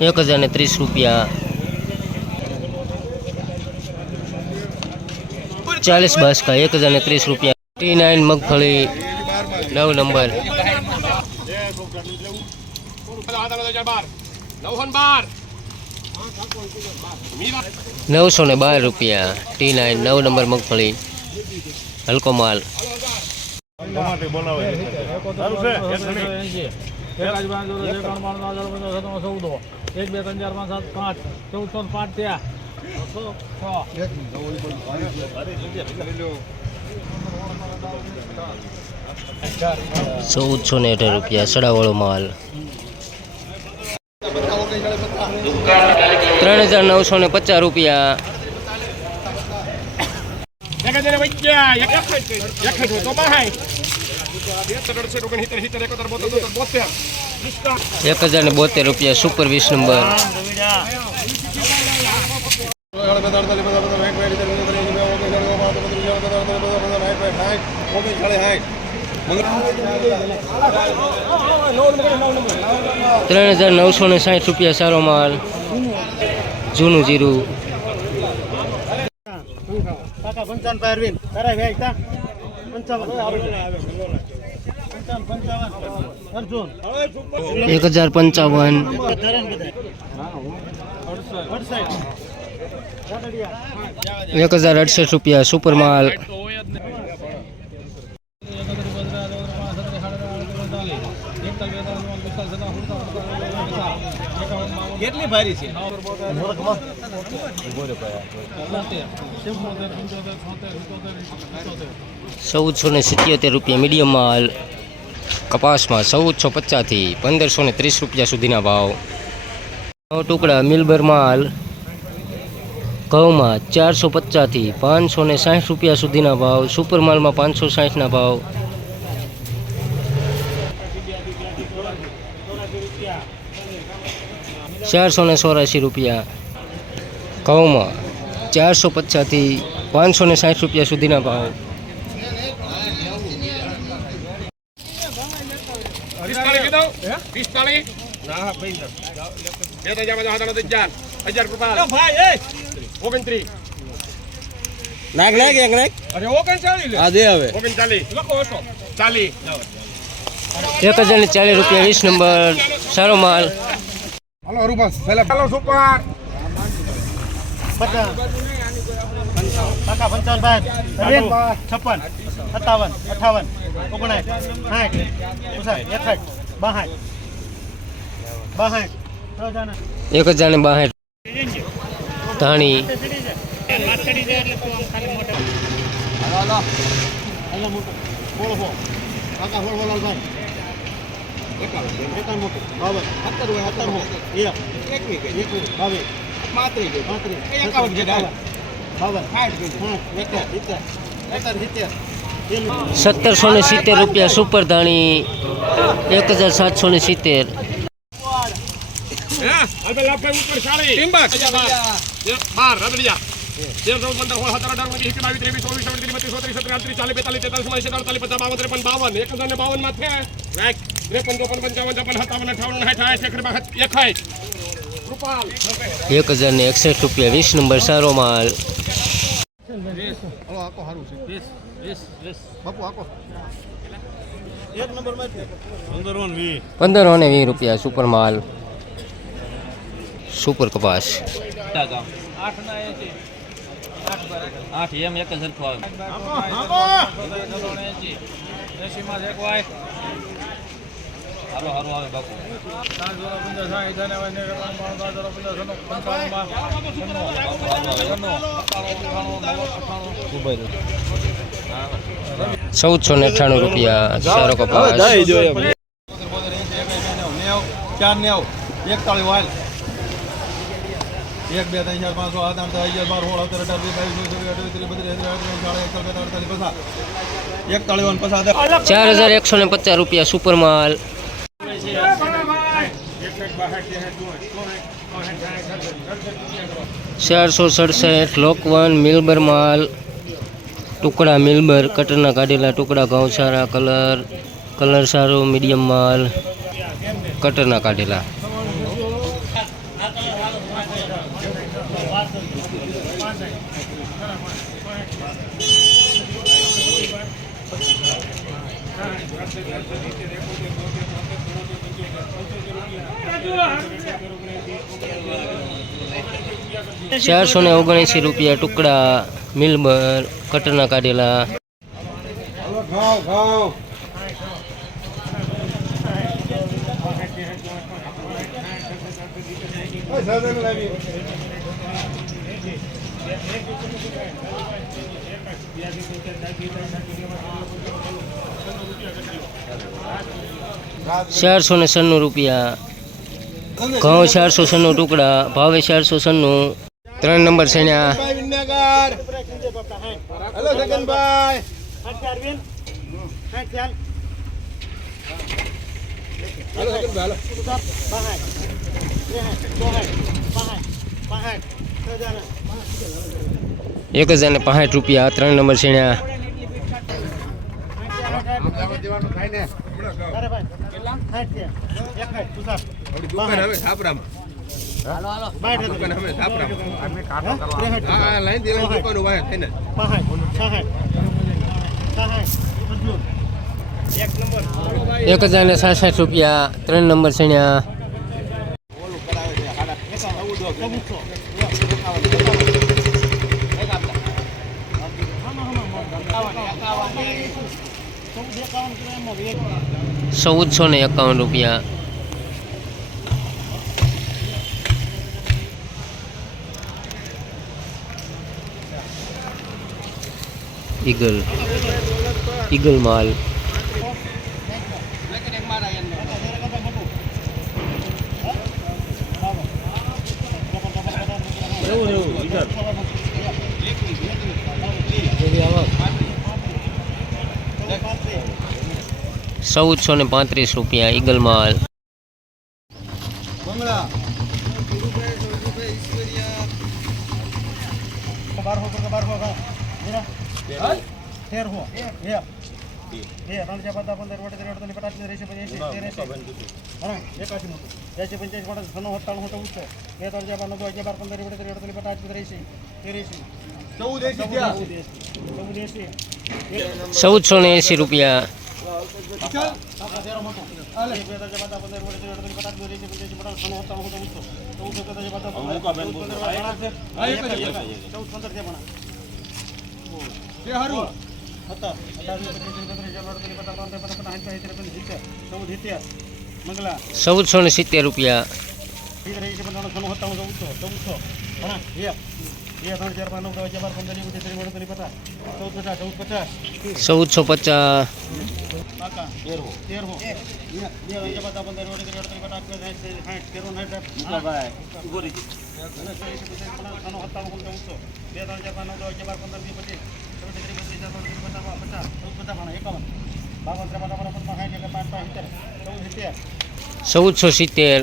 એક હજાર ને ત્રીસ રૂપિયા. ચાલીસ બાસકા એક હજાર ને ત્રીસ રૂપિયા. ટી નાઇન મગફળી નવ નંબર. નવસો ને બાર રૂપિયા. ટી નાઇન નવ નંબર મગફળી. હલકો માલ. છે. એક મિનિટ. એક બે ત્રણ ચાર પાંચ સાત પાંચ ચૌદસો ને પાંચ થયા ચૌદસો ને અઢાર રૂપિયા સડાવાળો માલ. ત્રણ હજાર નવસો ને પચાસ રૂપિયા. એક હજાર વૈદ્યા, એક હજાર ને બોતેર રૂપિયા સુપર વીસ નંબર ત્રણ હજાર નવસો ને સાઠ રૂપિયા સારો માલ. જૂનું જીરું. પંચાવન. એક હજાર પંચાવન ધરણ બધા અડસઠ એક હજાર અડસઠ રૂપિયા સુપર માલ કેટલી ભારી છે? ચૌદસો ને સિત્યોતેર રૂપિયા મીડિયમ માલ કપાસમાં ચૌદસો પચાસથી પંદરસો ને ત્રીસ રૂપિયા સુધીના ભાવ. નવ ટુકડા મિલબર માલ, ઘઉંમાં ચારસો પચાસથી પાંચસો ને સાઠ રૂપિયા સુધીના ભાવ, સુપર માલમાં પાંચસો સાઠના ભાવ. ચારસો ને ચોરાશી રૂપિયા. ઘઉંમાં ચારસો પચાસથી પાંચસો ને સાઠ રૂપિયા સુધીના ભાવ પિસ્તાળીસ કીધું? પિસ્તાળીસ? બે હજાર, હજાર. હજાર રૂપિયા. ઓગણત્રીસ. નાખ નાખ એક નાખ. અરે. દે હવે. ઓગણચાલીસ. લખો. ચાલીસ. એક હજાર ને ચાલીસ રૂપિયા વીસ નંબર. સારો માલ. ચાલો સુપર. પચાસ. પંચાવન બાર છપ્પન. સત્તાવન. અઠાવન. ઓગણાઠ સાઠ. ઉસાઠ એકસઠ. બાસઠ. એક હજાર ને બાસઠ ધાણી અલ્લા મોટો ફોળ ફો કાકા ફોળ ફોળ ભાઈ એકાવન મોટો બાવન સત્તર હોય સત્તર હો એક એકવીસ એકવીસ બાવીસ પાંત્રીસ પાંત્રીસ એકાવન બાવન સાઠ એકાવન સિત્તેર સત્તર સિત્તેર સત્તરસો ને સિત્તેર રૂપિયા સુપર ધાણી એક હજાર સાતસો ને સિત્તેર હે? હવે લાફે ઉપર ચાલીસ. એક, બાર, રગડિયા. તેર, ચૌદ, પંદર, સોળ, સત્તર, અઢાર, ઓગણીસ, એકવીસ, બાવીસ, ત્રેવીસ, ચોવીસ, ચોવીસ, ત્રીસ, બત્રીસ, ચોત્રીસ, છત્રીસ, આડત્રીસ, ચાલીસ, બેતાલીસ, તેતાલીસ, ચુમ્માલીસ, અડતાલીસ, પચાસ, બાવન, ત્રેપન, બાવન. એક હજાર ને બાવનમાં છે. રાખ. ત્રેપન, ચોપન, પંચાવન, છપ્પન, સત્તાવન, અઠાવન, સાઠ, સાઠ, એકસઠ, બાસઠ, એકાઠ. રૂપાલ. એક હજાર ને એકસઠ રૂપિયા વીસ નંબર સારો માલ એક નંબરમાં પંદર ને વીસ રૂપિયા સુપર માલ સુપર કપાસ. આઠ એમ એક જ સરખો આવે. હારો હારો આવે બાપુ. ચૌદસો ને અઠ્ઠાણું રૂપિયા સારો કપાસ. ચાર નેવ એકતાળીસ વાલ એક બે ત્રણ ચાર પાંચ છ સાત આઠ અગિયાર બાર સોળ સત્તર અઢાર બાવીસ ચોવીસ ત્રીસ બત્રીસ ત્રીસ ચાળીસ એકતાલીસ પચાસ ચાર હજાર એકસો ને પચાસ રૂપિયા સુપર માલ. ચારસો સડસઠ લોકવન મિલબર માલ. ટુકડા મિલબર કટરના કાઢેલા ટુકડા ઘઉં સારા કલર કલર સારો મીડિયમ માલ. કટરના કાઢેલા. ચારસો ને ઓગણસી રૂપિયા ટુકડા મિલબર કટરના કાઢેલા. લાવી ચારસો ને સન્નું રૂપિયા ઘઉં ચારસો સન્નું ટુકડા ભાવે ચારસો સન્નું ત્રણ નંબર સણ્યા ભાઈ વિન્યાગર હેલો સગનભાઈ હેલો સગનભાઈ હેલો એક હજાર ને પાંસઠ રૂપિયા, ત્રણ નંબર થઈને એક હજાર ને સાસઠ રૂપિયા, ત્રણ નંબર સણ્યા ચૌદસો ને એકાવન રૂપિયા. ઈગલ. ઈગલ માલ ચૌદસો ને પાંત્રીસ રૂપિયા ઈગલ માલ બંગલા બારસો તો બારસો ઘઉં મીરા તેરસો એ એ ત્રણ ચાર પાંચ પંદર વડે ત્રણ અડતાલીસ પચાસ ત્રીસ પંચ્યાસી તેરેસી હા એકાસી નું એસી પંચ્યાસી વડે સનો સત્તાણું તો ઉઠો બે ત્રણ ચાર પાંચ નવ અગિયાર બાર પંદર વડે ત્રણ અડતાલીસ પચાસ ત્રીસી તેરેસી ચૌદ એસી ચૌદ થયા ચૌદ એસી ચૌદસો ને એંસી રૂપિયા ચૌદસો ને સિત્તેર રૂપિયા ઠીક રહી છે પણ સનો સત્તાવન ચૌદસો ચૌદસો ઘણા બે બે ત્રણ ચાર પાંચ નવ દસ અગિયાર પંદર વીસ ત્રીસ અડતાલીસ પચાસ ચૌદ પચાસ ચૌદ પચાસ. ચૌદસો પચાસ. પાકા તેરમો તેરમો બે અગિયાર બાર પંદર વીસ ત્રીસ અડતાલીસ પચાસ સાઠ સાઠ. તેરો સાઠ ભાઈ ઊભો રહી સત્તાવન કુલ ચૌદસો બે ત્રણ ચાર પાંચ નવ દસ અગિયાર પંદર વીસ પચીસ ત્રીસ પચાસ પચાસ ચૌદ પચાસ પણ એકાવન. બાવન ત્રેપન ત્રેપન પચાસ સાઠ એટલે પાંચ પાંચ સિત્તેર. ચૌદ સિત્તેર. ચૌદસો સિત્તેર.